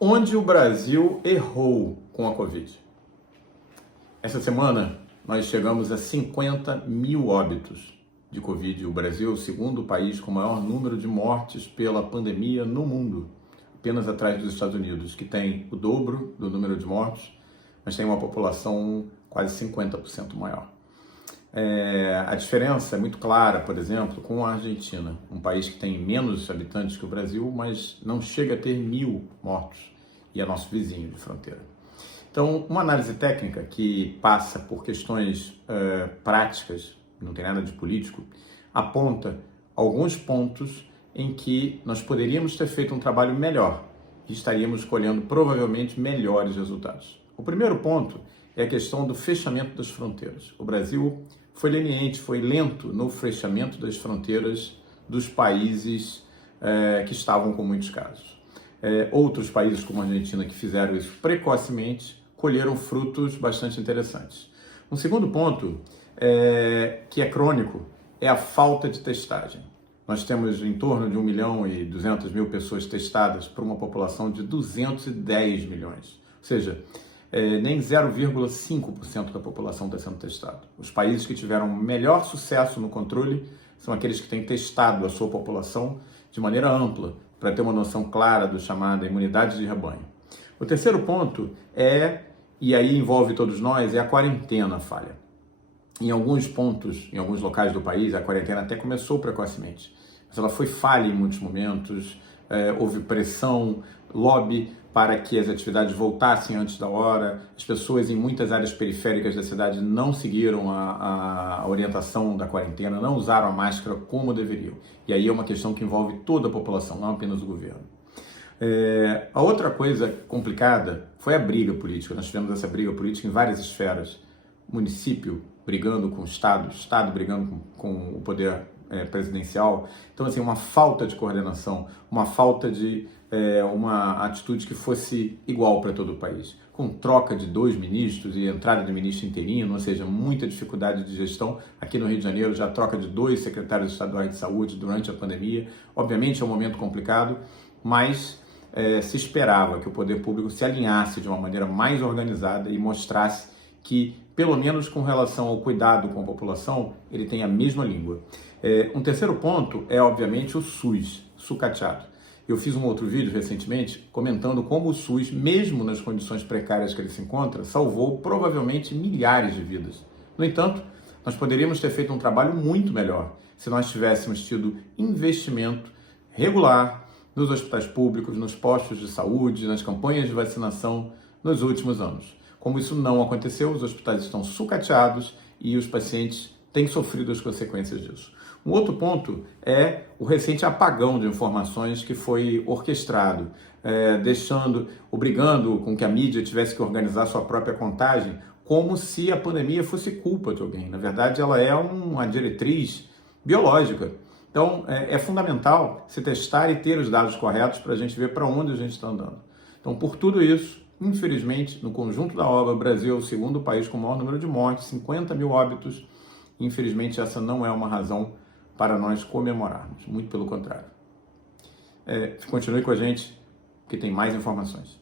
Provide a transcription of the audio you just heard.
Onde o Brasil errou com a Covid? Essa semana nós chegamos a 50 mil óbitos de Covid. O Brasil é o segundo país com maior número de mortes pela pandemia no mundo, apenas atrás dos Estados Unidos, que tem o dobro do número de mortes, mas tem uma população quase 50% maior. A diferença é muito clara, por exemplo, com a Argentina, um país que tem menos habitantes que o Brasil, mas não chega a ter 1.000 mortos, e é nosso vizinho de fronteira. Então, uma análise técnica que passa por questões práticas, não tem nada de político, aponta alguns pontos em que nós poderíamos ter feito um trabalho melhor e estaríamos colhendo provavelmente melhores resultados. O primeiro ponto é a questão do fechamento das fronteiras. O Brasil foi leniente, foi lento no fechamento das fronteiras dos países que estavam com muitos casos. Outros países, como a Argentina, que fizeram isso precocemente, colheram frutos bastante interessantes. Um segundo ponto, que é crônico, é a falta de testagem. Nós temos em torno de 1.200.000 pessoas testadas para uma população de 210 milhões. Ou seja, nem 0,5% da população está sendo testada. Os países que tiveram melhor sucesso no controle são aqueles que têm testado a sua população de maneira ampla, para ter uma noção clara do chamada imunidade de rebanho. O terceiro ponto e aí envolve todos nós, é a quarentena falha. Em alguns pontos, em alguns locais do país, a quarentena até começou precocemente, mas ela foi falha em muitos momentos, houve pressão, lobby para que as atividades voltassem antes da hora, as pessoas em muitas áreas periféricas da cidade não seguiram a orientação da quarentena, não usaram a máscara como deveriam. E aí é uma questão que envolve toda a população, não apenas o governo. A outra coisa complicada foi a briga política. Nós tivemos essa briga política em várias esferas. O município brigando com o Estado brigando com o poder presidencial. Então, assim, uma falta de coordenação, uma falta de uma atitude que fosse igual para todo o país. Com troca de 2 ministros e entrada de ministro interino, ou seja, muita dificuldade de gestão. Aqui no Rio de Janeiro, já troca de 2 secretários estaduais de saúde durante a pandemia. Obviamente é um momento complicado, mas se esperava que o poder público se alinhasse de uma maneira mais organizada e mostrasse que, pelo menos com relação ao cuidado com a população, ele tem a mesma língua. Um terceiro ponto é, obviamente, o SUS, sucateado. Eu fiz um outro vídeo recentemente comentando como o SUS, mesmo nas condições precárias que ele se encontra, salvou provavelmente milhares de vidas. No entanto, nós poderíamos ter feito um trabalho muito melhor se nós tivéssemos tido investimento regular nos hospitais públicos, nos postos de saúde, nas campanhas de vacinação nos últimos anos. Como isso não aconteceu, os hospitais estão sucateados e os pacientes têm sofrido as consequências disso. Um outro ponto é o recente apagão de informações que foi orquestrado, obrigando com que a mídia tivesse que organizar sua própria contagem, como se a pandemia fosse culpa de alguém. Na verdade, ela é uma diretriz biológica. Então, é fundamental se testar e ter os dados corretos para a gente ver para onde a gente está andando. Então, por tudo isso, infelizmente, no conjunto da obra, o Brasil é o segundo país com o maior número de mortes, 50 mil óbitos. Infelizmente, essa não é uma razão para nós comemorarmos, muito pelo contrário. Continue com a gente, que tem mais informações.